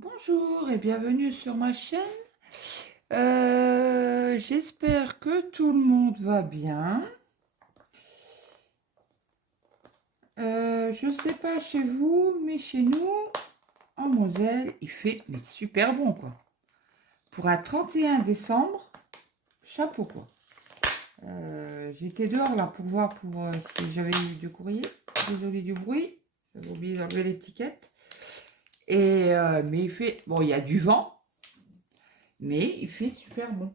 Bonjour et bienvenue sur ma chaîne. J'espère que tout le monde va bien. Je sais pas chez vous, mais chez nous, en Moselle, il fait mais super bon quoi. Pour un 31 décembre, chapeau quoi. J'étais dehors là pour voir si j'avais eu du courrier. Désolée du bruit, j'avais oublié d'enlever l'étiquette. Mais il fait, bon, il y a du vent, mais il fait super bon.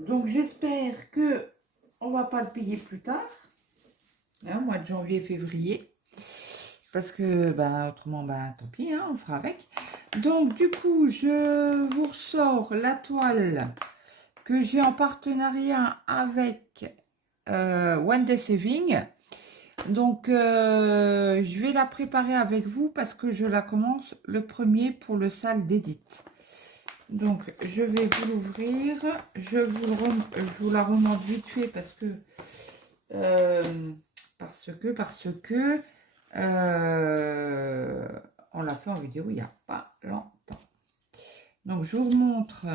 Donc j'espère que on va pas le payer plus tard, hein, mois de janvier, février, parce que autrement tant pis, hein, on fera avec. Donc du coup je vous ressors la toile que j'ai en partenariat avec One Day Saving. Donc je vais la préparer avec vous parce que je la commence le premier pour le salle d'édite. Donc, je vais vous l'ouvrir. Je vous la remonte vite fait euh, parce que on l'a fait en vidéo il n'y a pas longtemps. Donc, je vous montre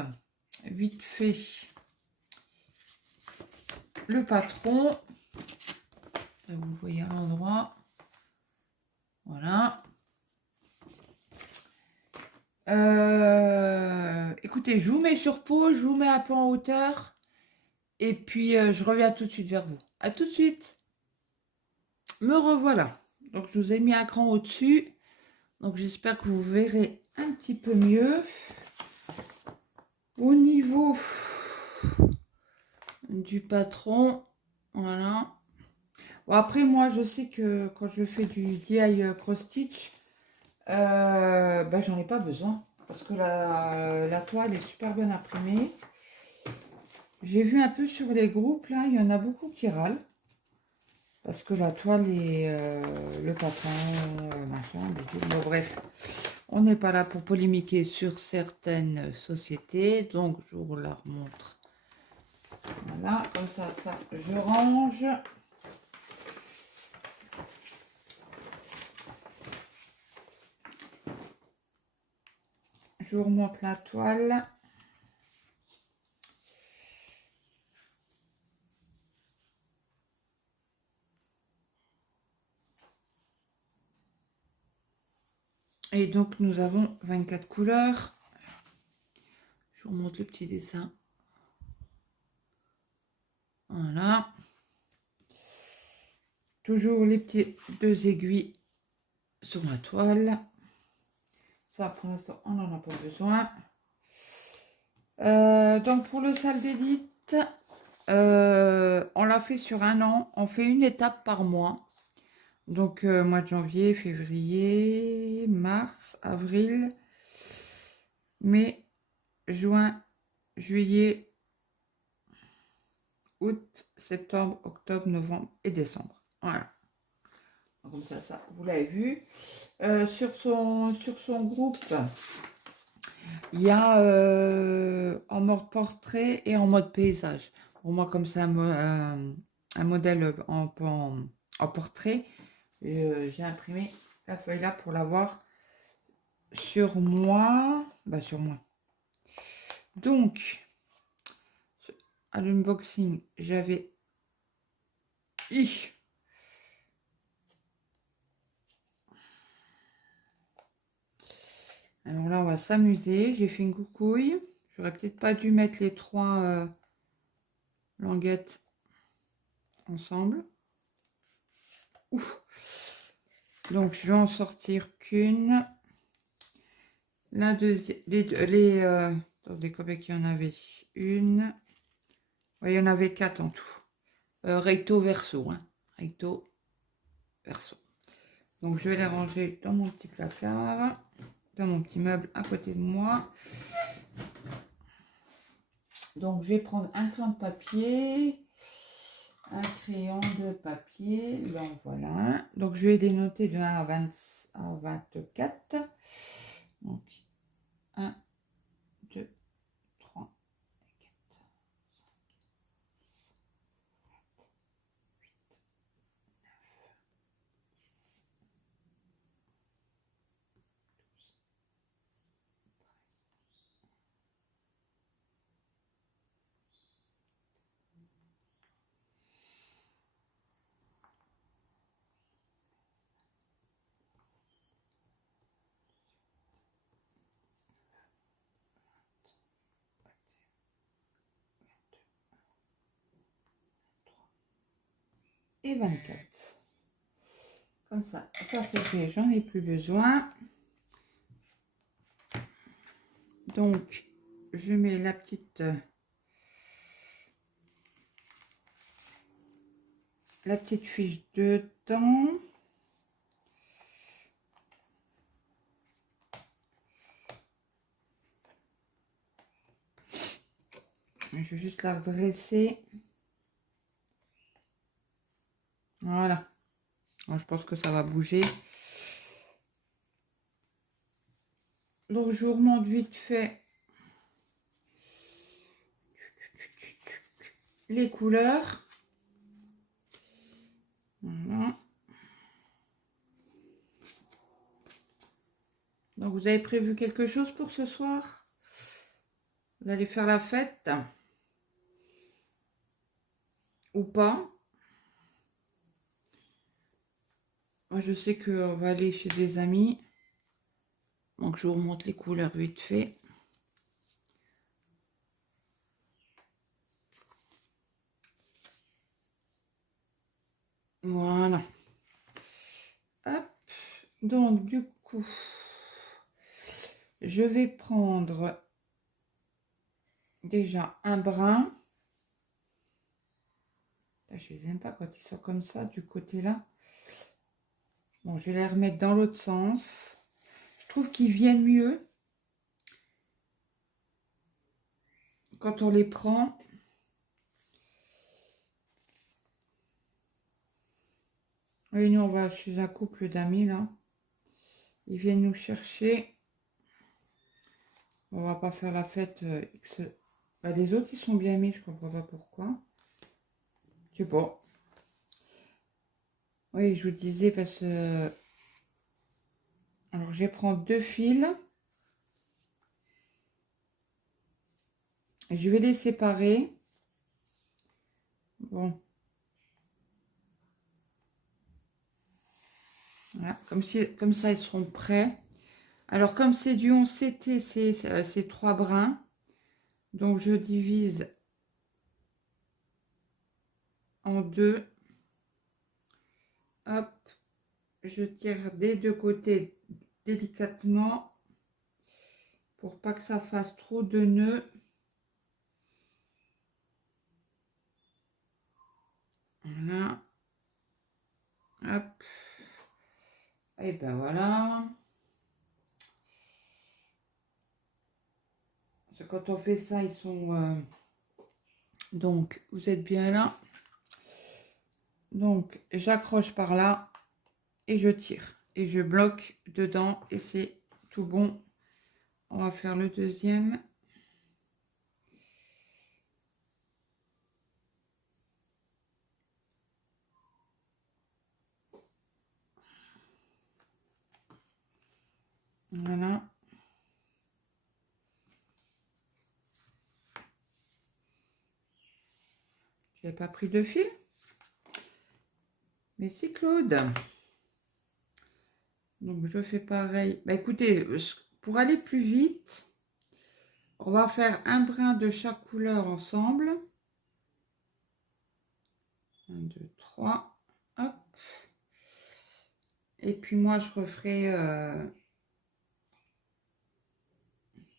vite fait le patron. Vous le voyez à l'endroit. Voilà. Écoutez, je vous mets sur pause, je vous mets un peu en hauteur. Et puis, je reviens tout de suite vers vous. À tout de suite. Me revoilà. Donc, je vous ai mis un cran au-dessus. Donc, j'espère que vous verrez un petit peu mieux. Au niveau du patron, voilà. Bon, après, moi, je sais que quand je fais du DIY cross-stitch, j'en ai pas besoin. Parce que la toile est super bien imprimée. J'ai vu un peu sur les groupes, là, il y en a beaucoup qui râlent. Parce que la toile est le patron, machin, bon, bref. On n'est pas là pour polémiquer sur certaines sociétés. Donc, je vous la remontre. Voilà, comme ça, je range. Je vous remonte la toile. Et donc, nous avons 24 couleurs. Je vous remonte le petit dessin. Voilà. Toujours les petits deux aiguilles sur la toile. Ça, pour l'instant, on n'en a pas besoin. Donc, pour le salle d'édite, on l'a fait sur un an. On fait une étape par mois. Donc, mois de janvier, février, mars, avril, mai, juin, juillet, août, septembre, octobre, novembre et décembre. Voilà. Comme ça, vous l'avez vu. Sur son groupe, il y a en mode portrait et en mode paysage. Pour moi, comme c'est un modèle en portrait, j'ai imprimé la feuille là pour l'avoir sur moi. Sur moi. Donc, à l'unboxing, j'avais... Alors là, on va s'amuser. J'ai fait une coucouille. J'aurais peut-être pas dû mettre les trois languettes ensemble. Ouf. Donc, je vais en sortir qu'une. La deuxième... Attendez, combien qu'il y en avait? Une. Ouais, il y en avait 4 en tout. Recto verso. Hein. Recto verso. Donc, je vais les ranger dans mon petit placard. Dans mon petit meuble à côté de moi. Donc, je vais prendre un crayon de papier, un crayon de papier, donc voilà. Donc, je vais dénoter de 1 à 24. Donc, 1, 2, 3, 4, 5, 6, 7, 8, 9, et 24. Comme ça c'est fait, j'en ai plus besoin. Donc, je mets la petite fiche dedans. Je vais juste la redresser. Voilà. Alors, je pense que ça va bouger. Donc, je vous remonte vite fait les couleurs. Voilà. Donc, vous avez prévu quelque chose pour ce soir? Vous allez faire la fête? Ou pas? Moi, je sais qu'on va aller chez des amis. Donc, je vous remonte les couleurs vite fait. Voilà. Hop. Donc, du coup, je vais prendre déjà un brun. Je les aime pas quand ils sont comme ça, du côté là. Bon, je vais les remettre dans l'autre sens. Je trouve qu'ils viennent mieux quand on les prend. Et nous, on va chez un couple d'amis, là. Ils viennent nous chercher. On va pas faire la fête. Bah, les autres, ils sont bien mis, je comprends pas pourquoi. Je sais pas. Oui, je vous disais parce que... Alors, je vais prendre 2 fils. Et je vais les séparer. Bon. Voilà. Comme ça, ils seront prêts. Alors, comme c'est du 11 CT, c'est 3 brins. Donc, je divise en 2. Hop. Je tire des deux côtés délicatement pour pas que ça fasse trop de nœuds. Voilà. Hop. Et ben voilà. Parce que quand on fait ça, ils sont... Donc, vous êtes bien là. Donc, j'accroche par là et je tire. Et je bloque dedans et c'est tout bon. On va faire le deuxième. Voilà. J'ai pas pris de fil. Mais si Claude. Donc je fais pareil. Bah écoutez, pour aller plus vite, on va faire un brin de chaque couleur ensemble. 1, 2, 3. Hop. Et puis moi je referai...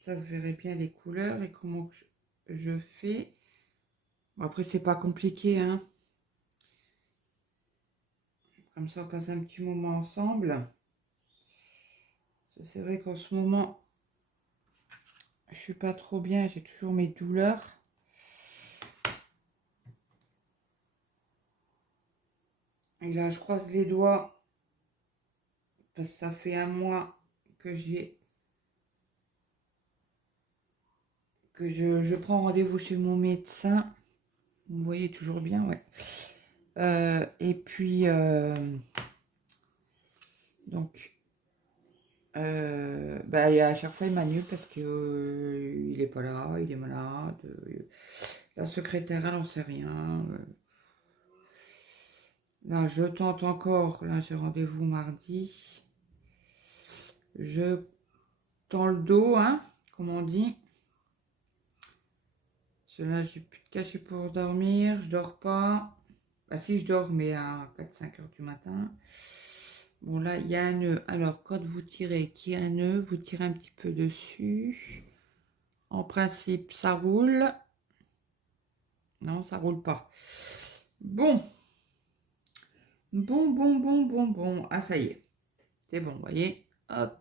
ça vous verrez bien les couleurs et comment je fais. Bon, après c'est pas compliqué, hein. Comme ça on passe un petit moment ensemble. C'est vrai qu'en ce moment, je suis pas trop bien, j'ai toujours mes douleurs. Et là, je croise les doigts parce que ça fait un mois que je prends rendez-vous chez mon médecin. Vous voyez toujours bien, ouais. Et puis, donc, bah, à chaque fois, il m'annule parce que il est pas là, il est malade. La secrétaire, elle n'en sait rien. Là, je tente encore. Là, j'ai rendez-vous mardi. Je tends le dos, hein, comme on dit. Parce que là, j'ai plus de cachet pour dormir. Je dors pas. Bah, si je dors, mais à 4-5 heures du matin. Bon, là, il y a un nœud. Alors, quand vous tirez, qu'il y a un nœud, vous tirez un petit peu dessus. En principe, ça roule. Non, ça roule pas. Bon. Bon. Ah, ça y est. C'est bon, vous voyez. Hop.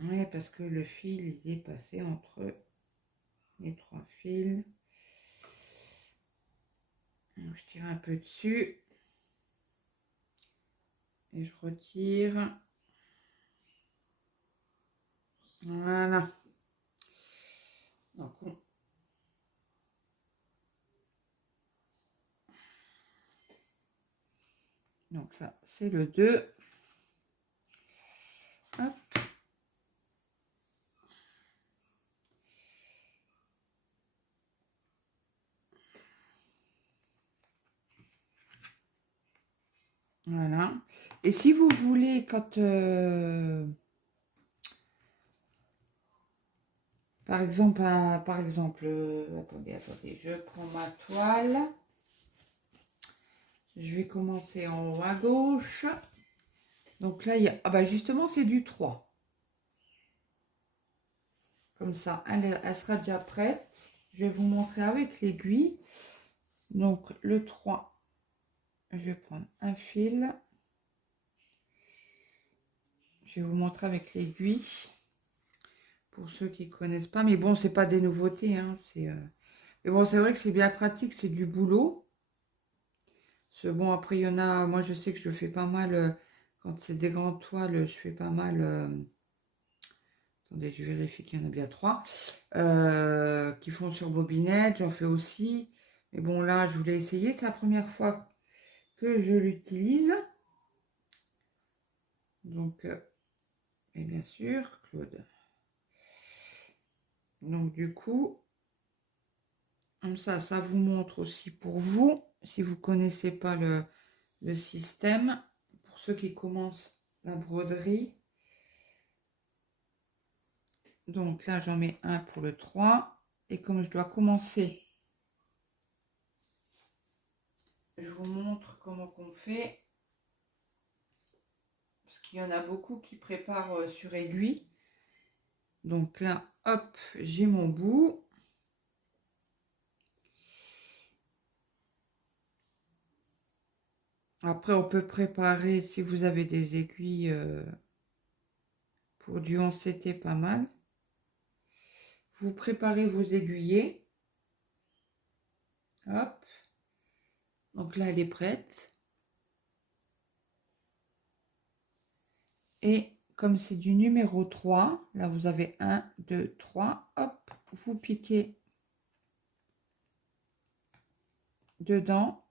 Oui, parce que le fil, il est passé entre les 3 fils. Donc, je tire un peu dessus. Et je retire. Voilà. Donc ça, c'est le 2. Hop. Voilà. Et si vous voulez, quand... par exemple, attendez, je prends ma toile. Je vais commencer en haut à gauche. Donc là, il y a... Ah bah justement, c'est du 3. Comme ça, elle sera déjà prête. Je vais vous montrer avec l'aiguille. Donc le 3, je vais prendre un fil. Je vais vous montrer avec l'aiguille. Pour ceux qui ne connaissent pas. Mais bon, c'est pas des nouveautés. Hein, mais bon, c'est vrai que c'est bien pratique. C'est du boulot. Bon, après, il y en a... Moi, je sais que je fais pas mal... quand c'est des grandes toiles, je fais pas mal... attendez, je vérifie qu'il y en a bien 3. Qui font sur bobinette. J'en fais aussi. Mais bon, là, je voulais essayer. C'est la première fois que je l'utilise. Donc, et bien sûr, Claude. Donc, du coup, comme ça vous montre aussi pour vous, si vous ne connaissez pas le système, pour ceux qui commencent la broderie. Donc là, j'en mets un pour le 3. Et comme je dois commencer, je vous montre comment qu'on fait. Parce qu'il y en a beaucoup qui préparent sur aiguille. Donc là, hop, j'ai mon bout. Après, on peut préparer, si vous avez des aiguilles pour du 11, c'était pas mal. Vous préparez vos aiguillets. Hop. Donc là, elle est prête. Et comme c'est du numéro 3, là, vous avez 1, 2, 3. Hop, vous piquez dedans.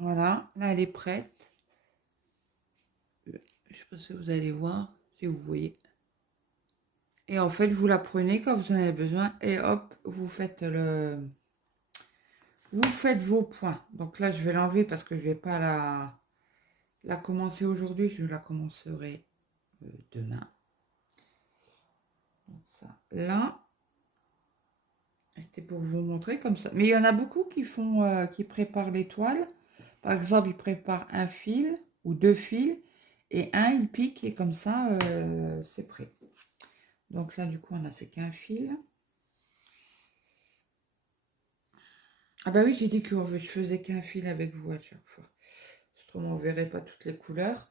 Voilà, là, elle est prête. Je ne sais pas si vous allez voir, si vous voyez. Et en fait, vous la prenez quand vous en avez besoin et hop, vous faites vos points. Donc là, je vais l'enlever parce que je ne vais pas la commencer aujourd'hui. Je la commencerai demain. Donc ça, là, c'était pour vous montrer comme ça. Mais il y en a beaucoup qui font, qui préparent les toiles. Par exemple, ils préparent un fil ou 2 fils et ils piquent et comme ça, c'est prêt. Donc là, du coup, on n'a fait qu'un fil. Ah bah oui, j'ai dit que je faisais qu'un fil avec vous à chaque fois. Autrement, on ne verrait pas toutes les couleurs.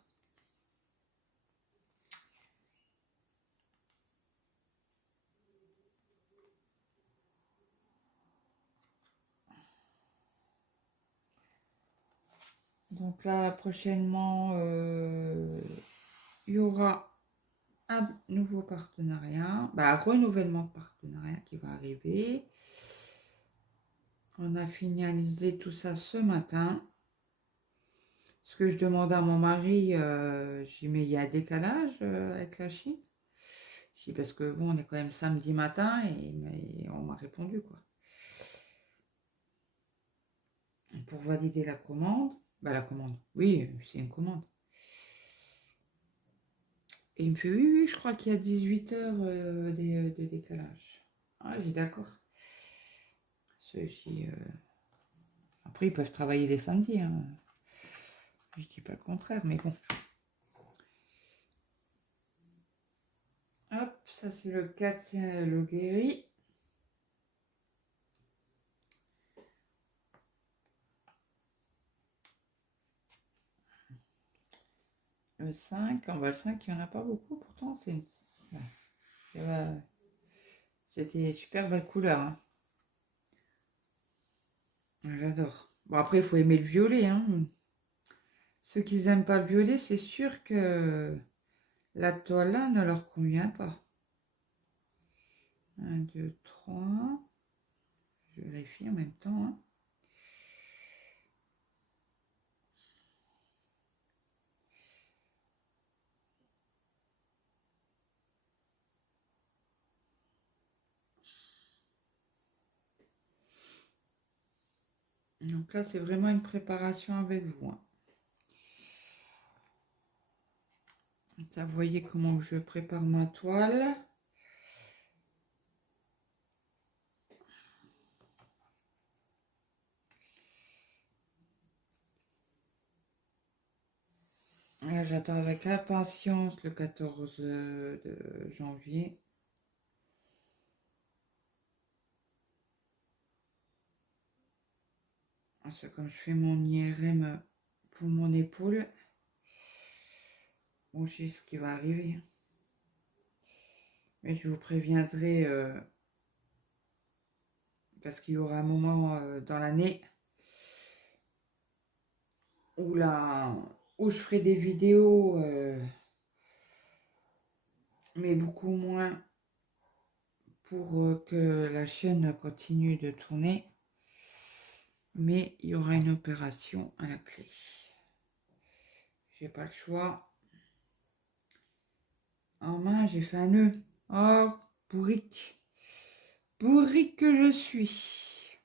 Donc là, prochainement, il y aura un nouveau partenariat, un renouvellement de partenariat qui va arriver. On a finalisé tout ça ce matin. Ce que je demande à mon mari, j'ai dit, mais il y a un décalage avec la Chine. Je dis, parce que bon, on est quand même samedi matin et on m'a répondu, quoi. Pour valider la commande, la commande, oui, c'est une commande. Et il me fait, oui, oui, je crois qu'il y a 18 heures de décalage. Ah, j'ai dit, d'accord. Ceux-ci, après, ils peuvent travailler les samedis, hein. Je dis pas le contraire, mais bon. Hop, ça c'est le 4, le guéri. Le 5, en bas le 5, il n'y en a pas beaucoup, pourtant c'était super belle couleur, hein. J'adore. Bon, après, il faut aimer le violet, hein. Ceux qui n'aiment pas le violet, c'est sûr que la toile là ne leur convient pas. 1, 2, 3. Je vérifie en même temps, hein. Donc là, c'est vraiment une préparation avec vous, hein. Vous voyez comment je prépare ma toile. Là, j'attends avec impatience le 14 de janvier. C'est comme je fais mon IRM pour mon épaule. Bon, je sais ce qui va arriver. Mais je vous préviendrai parce qu'il y aura un moment dans l'année où, où je ferai des vidéos, mais beaucoup moins pour que la chaîne continue de tourner. Mais il y aura une opération à la clé. J'ai pas le choix. En main, j'ai fait un nœud. Oh, bourrique. Bourrique que je suis.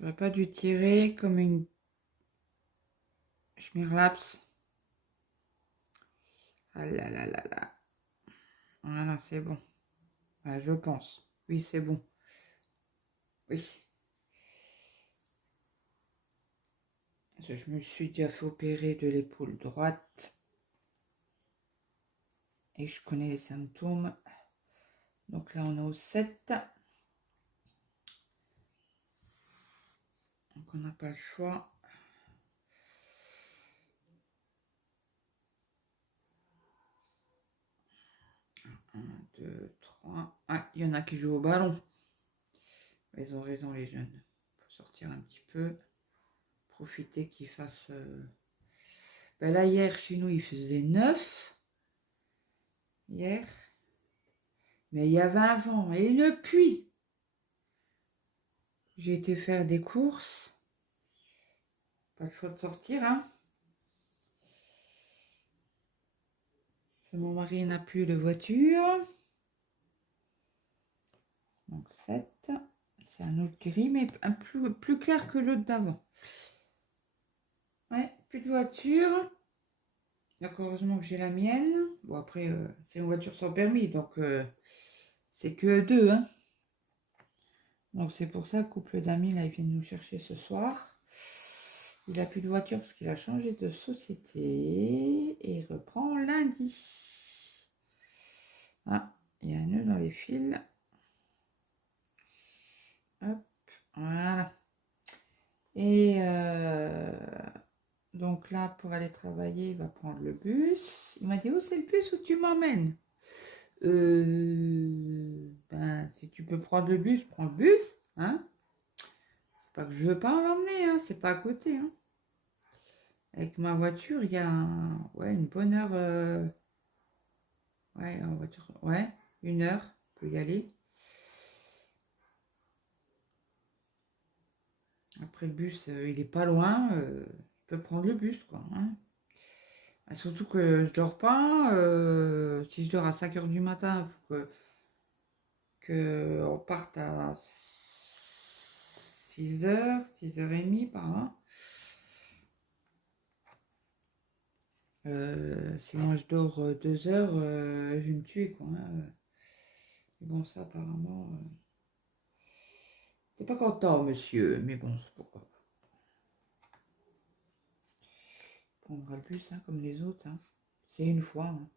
J'aurais pas dû tirer comme une schmirlaps. Ah là là là là. Voilà, c'est bon. Ah, je pense. Oui, c'est bon. Oui. Je me suis déjà fait opérer de l'épaule droite. Et je connais les symptômes. Donc là, on est au 7. Donc on n'a pas le choix. Un, deux, trois. Ah, il y en a qui jouent au ballon. Ils ont raison, les jeunes. Il faut sortir un petit peu. Profiter qu'il fasse... Ben là, hier, chez nous, il faisait 9. Hier. Mais il y avait un vent et une pluie. J'ai été faire des courses. Pas le choix de sortir, hein. Mon mari n'a plus de voiture. Donc 7. C'est un autre gris, mais un plus clair que l'autre d'avant. Ouais, plus de voiture. Donc heureusement que j'ai la mienne. Bon après, c'est une voiture sans permis, donc c'est que 2, hein. Donc c'est pour ça, le couple d'amis, là, ils viennent nous chercher ce soir. Il a plus de voiture parce qu'il a changé de société et il reprend lundi. Ah, il y a un nœud dans les fils. Hop, voilà. Et donc là, pour aller travailler, il va prendre le bus. Il m'a dit, oh, c'est le bus où tu m'emmènes? Ben, si tu peux prendre le bus, prends le bus, hein. C'est pas que je veux pas l'emmener, hein, c'est pas à côté, hein. Avec ma voiture, il y a ouais, une bonne heure. Ouais, en voiture, ouais, 1 heure, on peut y aller. Après, le bus, il est pas loin, je peux prendre le bus, quoi, hein. Surtout que je dors pas. Si je dors à 5 heures du matin, il faut que on parte à 6 heures, 6h30 par là. Si moi je dors 2 heures, je vais me tuer, quoi. Hein. Mais bon, ça, apparemment, t'es pas content, monsieur. Mais bon, c'est pourquoi. On prendra le bus, hein, comme les autres. Hein. C'est une fois. Hein.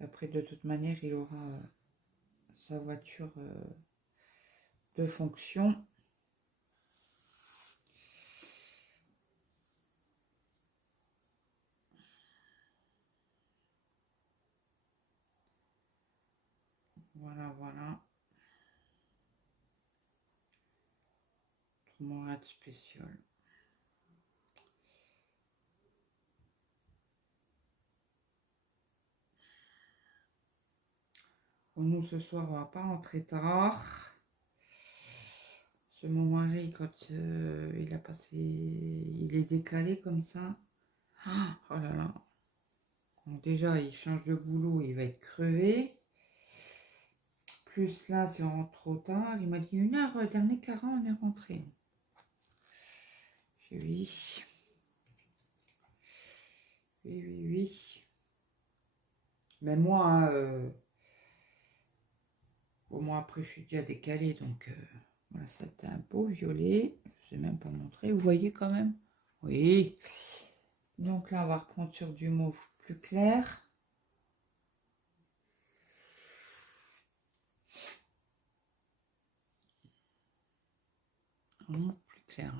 Après, de toute manière, il aura sa voiture de fonction. Voilà, voilà. Mon rad spécial. Bon, nous, ce soir, on va pas rentrer tard. C'est mon mari, quand il a passé... Il est décalé comme ça. Oh là là. Donc déjà, il change de boulot, il va être crevé. Plus là, si on rentre trop tard, il m'a dit 1 heure, dernier quart, on est rentré. J'ai oui. Oui, oui, oui. Mais moi, hein, bon, moi après, je suis déjà décalée, donc voilà, ça c'est un beau violet. Je ne sais même pas montrer. Vous voyez quand même? Oui. Donc là, on va reprendre sur du mauve plus clair. Vraiment plus clair.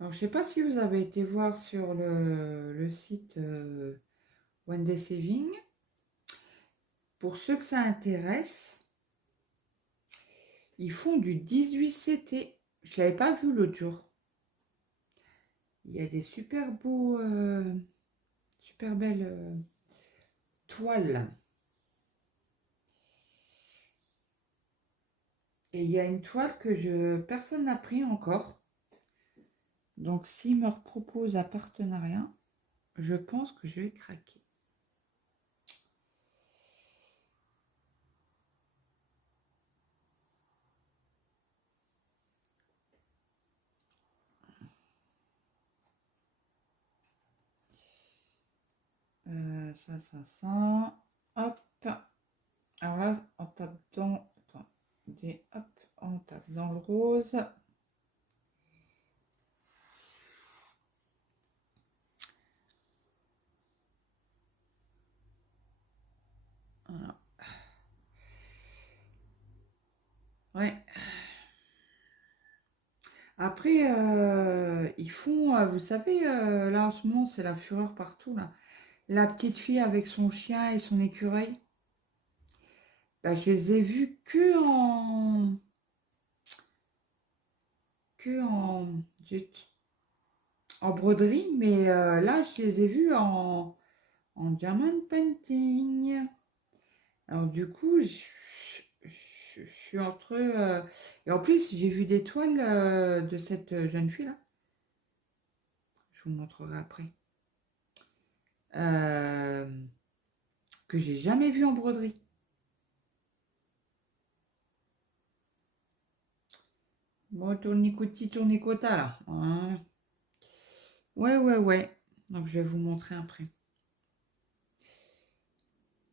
Alors, je ne sais pas si vous avez été voir sur le site One Day Saving. Pour ceux que ça intéresse, ils font du 18CT. Je ne l'avais pas vu l'autre jour. Il y a des super beaux, super belles toiles. Et il y a une toile que personne n'a pris encore. Donc, s'il me propose un partenariat, je pense que je vais craquer. Ça. Hop. Alors là, on tape dans... Attendez, hop, on tape dans le rose. Voilà. Ouais. Après, ils font, vous savez, là en ce moment, c'est la fureur partout, là. La petite fille avec son chien et son écureuil. Bah, je les ai vus zut, en broderie, mais là, je les ai vus en diamond painting. Alors du coup, je suis entre eux. Et en plus, j'ai vu des toiles de cette jeune fille-là. Je vous montrerai après. Que j'ai jamais vu en broderie. Bon, tournicota là. Hein. Ouais, ouais, ouais. Donc je vais vous montrer après.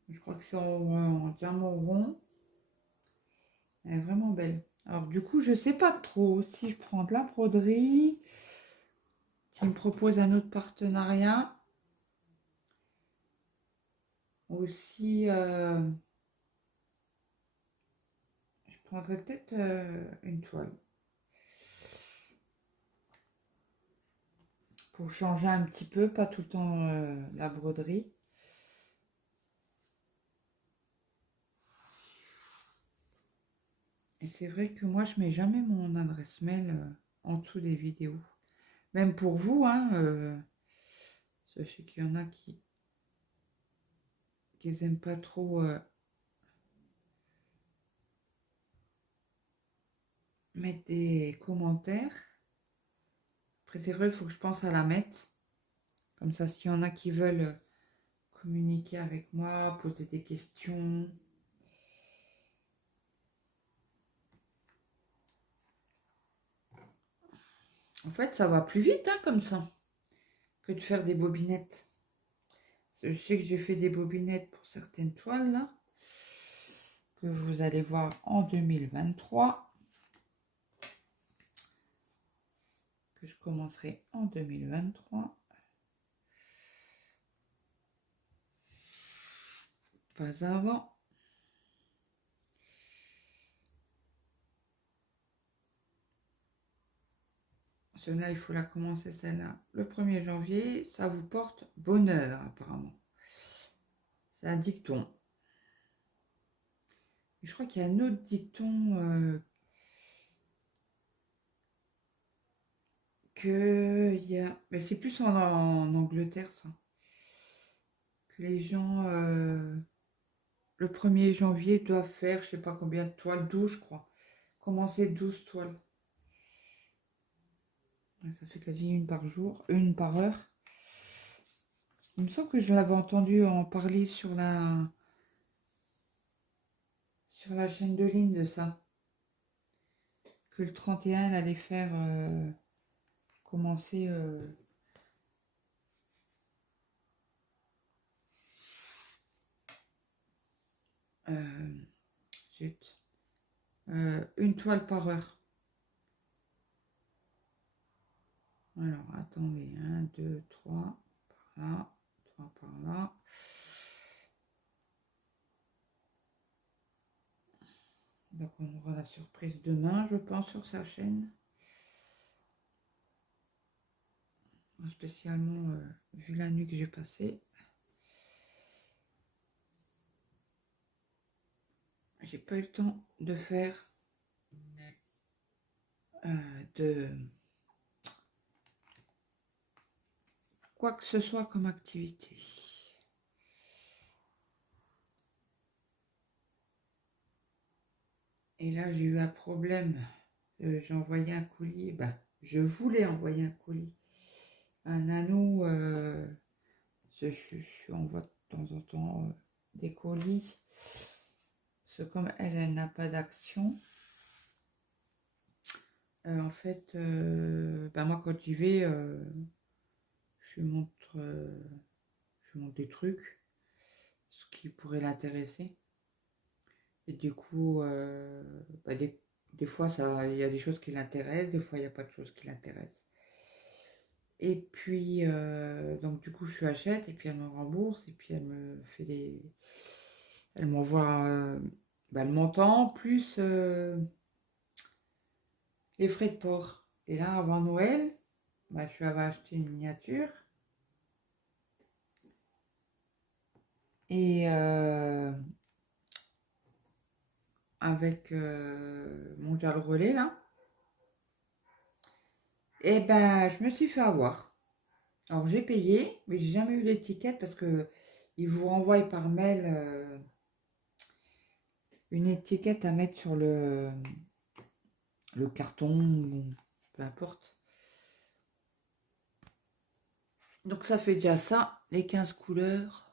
Je crois que c'est en diamant rond. Elle est vraiment belle. Alors du coup, je sais pas trop si je prends de la broderie, s'il me propose un autre partenariat, ou si je prendrais peut-être une toile. Pour changer un petit peu, pas tout le temps la broderie. Et c'est vrai que moi, je mets jamais mon adresse mail en dessous des vidéos. Même pour vous, hein, sachez qu'il y en a qui n'aiment pas trop mettre des commentaires. Après, c'est vrai, il faut que je pense à la mettre. Comme ça, s'il y en a qui veulent communiquer avec moi, poser des questions. En fait, ça va plus vite, hein, comme ça, que de faire des bobinettes. Je sais que j'ai fait des bobinettes pour certaines toiles, là, que vous allez voir en 2023. Que je commencerai en 2023. Pas avant. Celle-là, il faut la commencer, celle-là, le 1er janvier. Ça vous porte bonheur, apparemment. C'est un dicton. Et je crois qu'il y a un autre dicton que il y a... Mais c'est plus en Angleterre, ça. Que les gens, le 1er janvier, doivent faire, je sais pas combien de toiles, 12, je crois. Commencer 12 toiles. Ça fait quasi une par jour, une par heure. Il me semble que je l'avais entendu en parler sur la chaîne de ligne de ça. Que le 31, elle allait faire commencer zut, une toile par heure. Alors, attendez, 1, 2, 3, par là, 3 par là. Donc, on aura la surprise demain, je pense, sur sa chaîne. Spécialement, vu la nuit que j'ai passée. J'ai pas eu le temps de faire de quoi que ce soit comme activité. Et là, j'ai eu un problème. J'ai envoyé un colis. Ben, je voulais envoyer un colis. Un anneau. Je envoie de temps en temps des colis. Parce que comme elle n'a pas d'action. En fait, ben moi, quand j'y vais, je lui montre des trucs. Ce qui pourrait l'intéresser. Et du coup, bah, des fois, il y a des choses qui l'intéressent, des fois, il n'y a pas de choses qui l'intéressent. Et puis, donc du coup, je lui achète, et puis elle me rembourse, et puis elle me fait des... Elle m'envoie bah, le montant, plus les frais de port. Et là, avant Noël, bah, je lui avais acheté une miniature. Et avec mon gel relais, là, et ben, je me suis fait avoir. Alors j'ai payé, mais j'ai jamais eu l'étiquette parce que ils vous renvoient par mail une étiquette à mettre sur le carton, peu importe. Donc ça fait déjà ça, les 15 couleurs.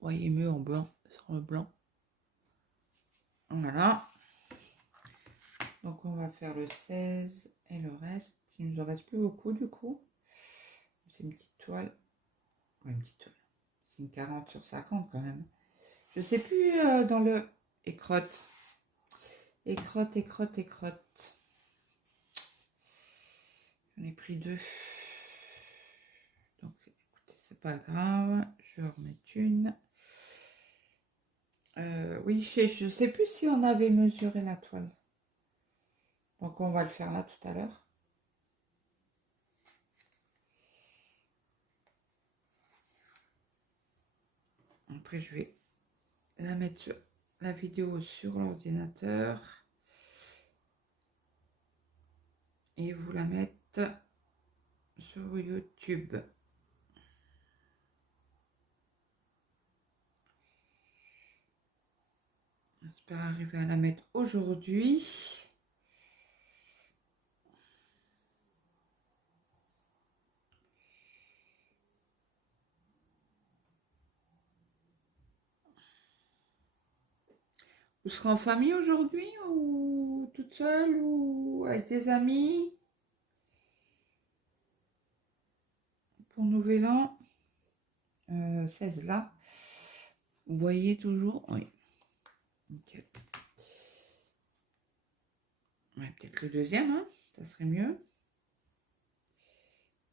Voyez mieux en blanc, sur le blanc. Voilà. Donc on va faire le 16 et le reste. Il nous en reste plus beaucoup du coup. C'est une petite toile. Ouais, une petite toile. C'est une 40 sur 50 quand même. Je sais plus dans le écrotte. Écrotte, écrotte, écrotte. J'en ai pris 2. Donc écoutez, c'est pas grave. Je vais en remettre une. Oui, je sais plus si on avait mesuré la toile. Donc on va le faire là tout à l'heure. Après je vais la mettre sur la vidéo sur l'ordinateur. Et vous la mettre sur YouTube. J'espère arriver à la mettre aujourd'hui. Vous serez en famille aujourd'hui ou toute seule ou avec des amis pour Nouvel An 16 là. Vous voyez toujours? Oui. Nickel. Ouais, peut-être le deuxième, hein, ça serait mieux.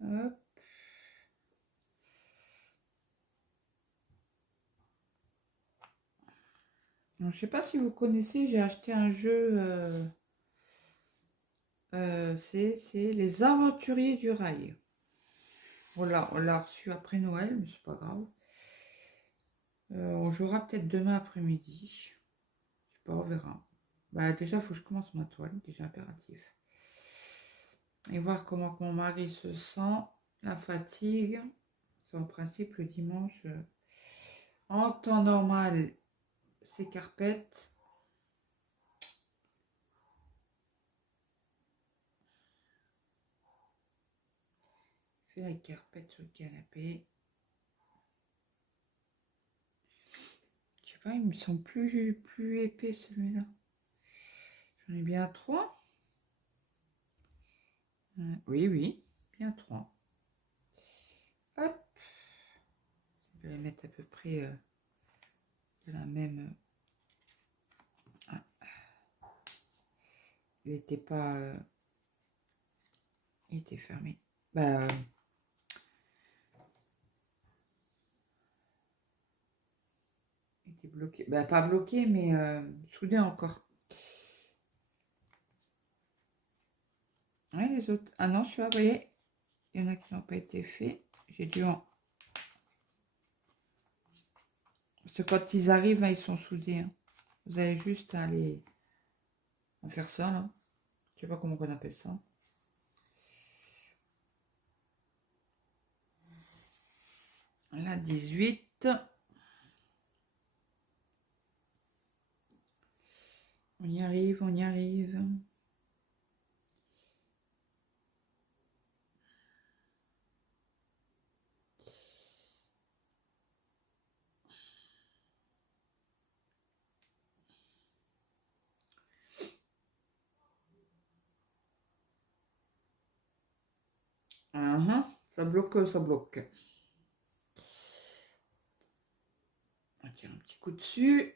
Hop. Alors, je sais pas si vous connaissez, j'ai acheté un jeu, c'est Les Aventuriers du Rail. Voilà, on l'a reçu après Noël, mais c'est pas grave. On jouera peut-être demain après-midi. Je sais pas, on verra. Bah, déjà, il faut que je commence ma toile, déjà impératif. Et voir comment mon mari se sent, la fatigue. C'est en principe le dimanche. En temps normal, c'est carpette. Fait la carpette sur le canapé. Je sais pas, il me semble plus épais celui-là. J'en ai bien 3. Oui, oui, bien 3. Hop. Je vais les mettre à peu près de la même. Ah. Il n'était pas. Il était fermé. Bah. Il était bloqué. Bah, pas bloqué, mais soudé encore. Ouais, les autres. Ah non, je suis vous voyez, il y en a qui n'ont pas été faits. J'ai dû en. Parce que quand ils arrivent, hein, ils sont soudés. Hein. Vous avez juste à aller en faire ça, là. Je sais pas comment on appelle ça. Là, 18. On y arrive, on y arrive. Ça bloque, ça bloque. On tire un petit coup dessus.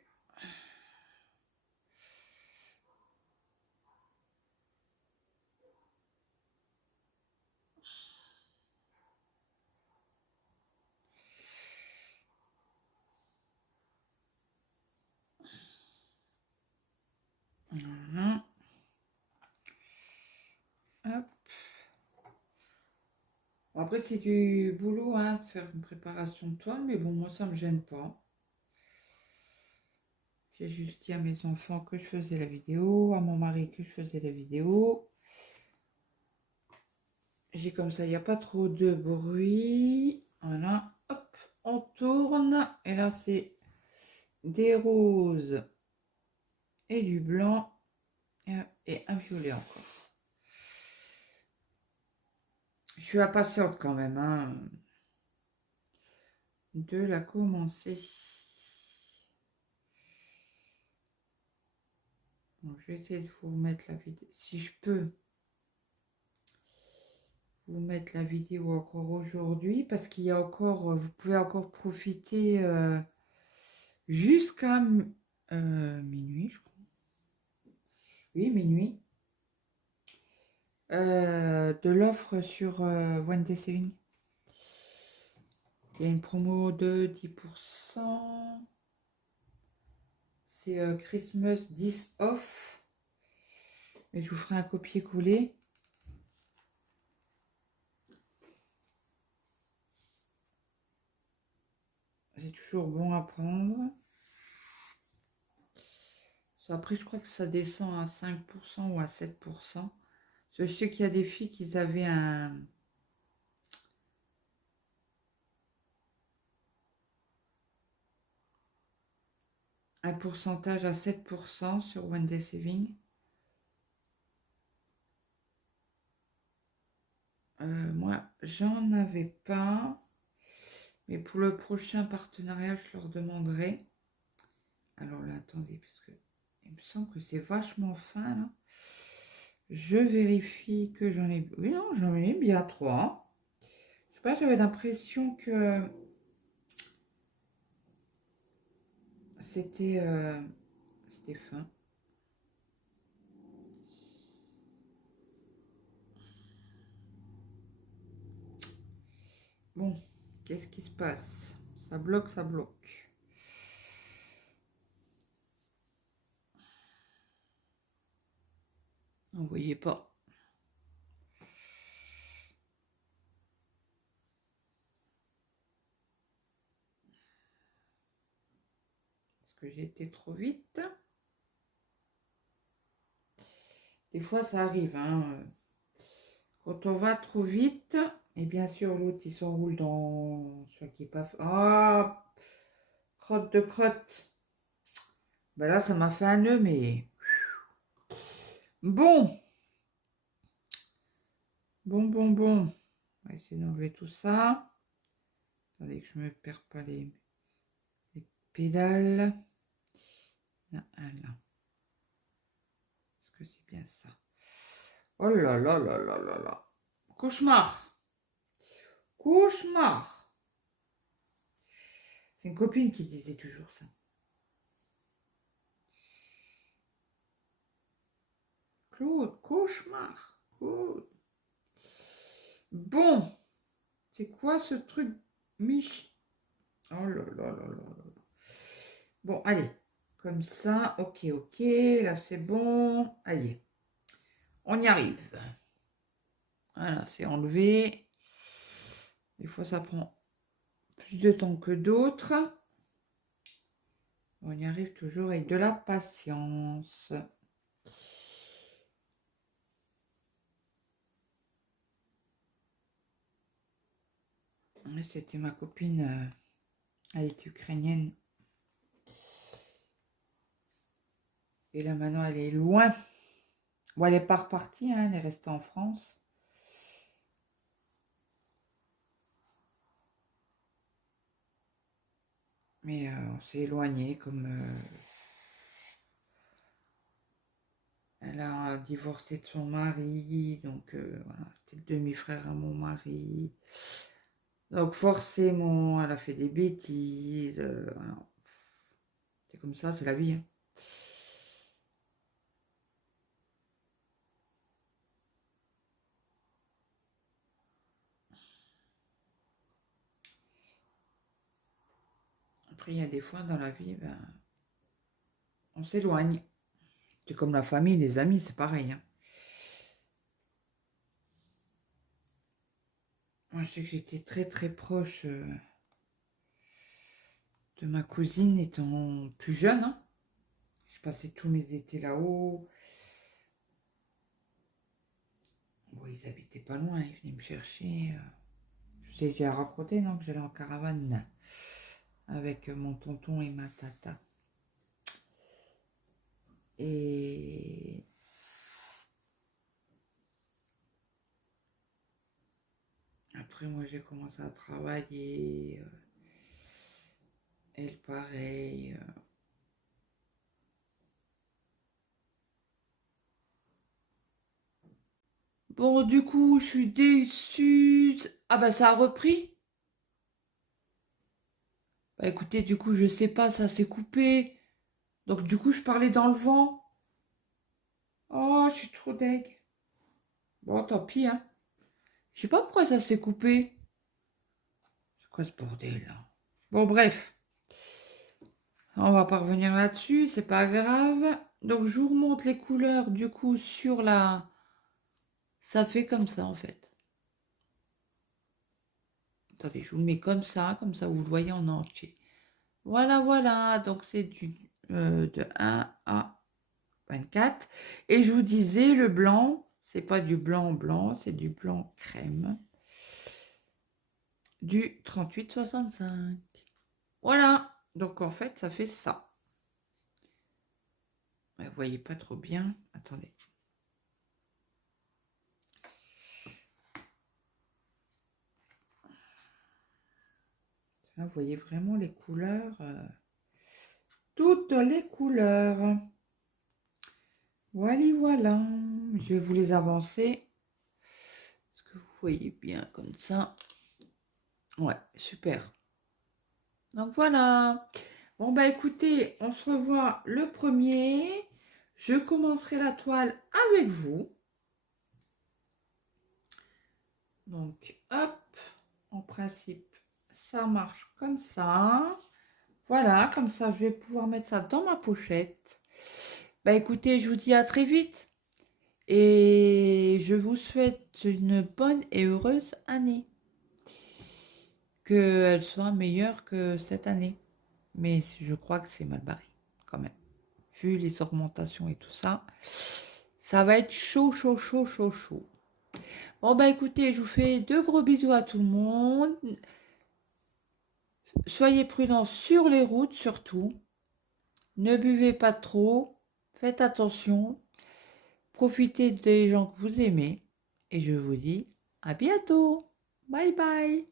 Voilà. Hop. Bon, après, c'est du boulot, hein, de faire une préparation de toile, mais bon, moi, ça me gêne pas. J'ai juste dit à mes enfants que je faisais la vidéo, à mon mari que je faisais la vidéo. J'ai comme ça, il n'y a pas trop de bruit. Voilà, hop, on tourne. Et là, c'est des roses et du blanc et un violet encore. Je suis impatiente quand même, hein, de la commencer. Donc, je vais essayer de vous mettre la vidéo, si je peux vous mettre la vidéo encore aujourd'hui, parce qu'il y a encore, vous pouvez encore profiter jusqu'à minuit, je crois. Oui, minuit. De l'offre sur One Day Saving. Il y a une promo de 10%. C'est Christmas 10 off. Mais je vous ferai un copier-coller. C'est toujours bon à prendre. Après, je crois que ça descend à 5% ou à 7%. Parce que je sais qu'il y a des filles qui avaient un pourcentage à 7% sur One Day Saving. Moi, j'en avais pas. Mais pour le prochain partenariat, je leur demanderai. Alors là, attendez, parce que sens que c'est vachement fin là. Je vérifie que j'en ai... Oui, non, j'en ai bien 3. Je sais pas, j'avais l'impression que c'était c'était fin. Bon, qu'est-ce qui se passe? Ça bloque, ça bloque. Vous voyez pas. Est-ce que j'ai été trop vite? Des fois, ça arrive, hein. Quand on va trop vite, et bien sûr, l'autre, il s'enroule dans ce qui est pas... Ah, crotte de crotte. Ben là, ça m'a fait un nœud, mais... Bon. Bon. On va essayer d'enlever tout ça. Attendez que je me perds pas les pédales. Là, là. Est-ce que c'est bien ça? Oh là là là là là là. Cauchemar. Cauchemar. C'est une copine qui disait toujours ça. Claude, cauchemar. Claude. Bon. C'est quoi ce truc, Mich? Oh là là là là là. Bon, allez. Comme ça. Ok. Là, c'est bon. Allez. On y arrive. Voilà, c'est enlevé. Des fois, ça prend plus de temps que d'autres. On y arrive toujours avec de la patience. C'était ma copine, elle est ukrainienne. Et là, maintenant, elle est loin. Bon, elle n'est pas repartie, hein, elle est restée en France. Mais on s'est éloigné comme... elle a divorcé de son mari, donc voilà, c'était le demi-frère à mon mari. Donc forcément, elle a fait des bêtises. Voilà. C'est comme ça, c'est la vie. Hein. Après, il y a des fois dans la vie, ben, on s'éloigne. C'est comme la famille, les amis, c'est pareil. Hein. Moi, je sais que j'étais très proche de ma cousine étant plus jeune. Hein. Je passais tous mes étés là-haut. Bon, ils habitaient pas loin, ils venaient me chercher. Je sais, j'ai raconté, non, que j'allais en caravane avec mon tonton et ma tata. Et après, moi, j'ai commencé à travailler. Elle, pareil. Bon, du coup, je suis déçue. Ah bah, ça a repris. Bah, écoutez, du coup, je sais pas, ça s'est coupé. Donc, du coup, je parlais dans le vent. Oh, je suis trop deg. Bon, tant pis, hein. Je sais pas pourquoi ça s'est coupé. C'est quoi ce bordel, là? Bon, bref. On va pas revenir là-dessus, c'est pas grave. Donc, je vous remonte les couleurs, du coup, sur la... Ça fait comme ça, en fait. Attendez, je vous le mets comme ça vous le voyez en entier. Voilà. Donc, c'est de 1 à 24. Et je vous disais, le blanc, c'est pas du blanc, c'est du blanc crème. Du 38,65. Voilà. Donc, en fait, ça fait ça. Vous voyez pas trop bien. Attendez. Là, vous voyez vraiment les couleurs. Toutes les couleurs. Voilà, voilà. Je vais vous les avancer. Est-ce que vous voyez bien comme ça? Ouais, super. Donc voilà. Bon, bah écoutez, on se revoit le premier. Je commencerai la toile avec vous. Donc, hop, en principe, ça marche comme ça. Voilà, comme ça, je vais pouvoir mettre ça dans ma pochette. Bah écoutez, je vous dis à très vite. Et je vous souhaite une bonne et heureuse année. Qu'elle soit meilleure que cette année. Mais je crois que c'est mal barré, quand même. Vu les augmentations et tout ça, ça va être chaud, chaud, chaud, chaud, chaud. Bon, bah écoutez, je vous fais de gros bisous à tout le monde. Soyez prudents sur les routes surtout. Ne buvez pas trop. Faites attention. Profitez des gens que vous aimez. Et je vous dis à bientôt. Bye bye.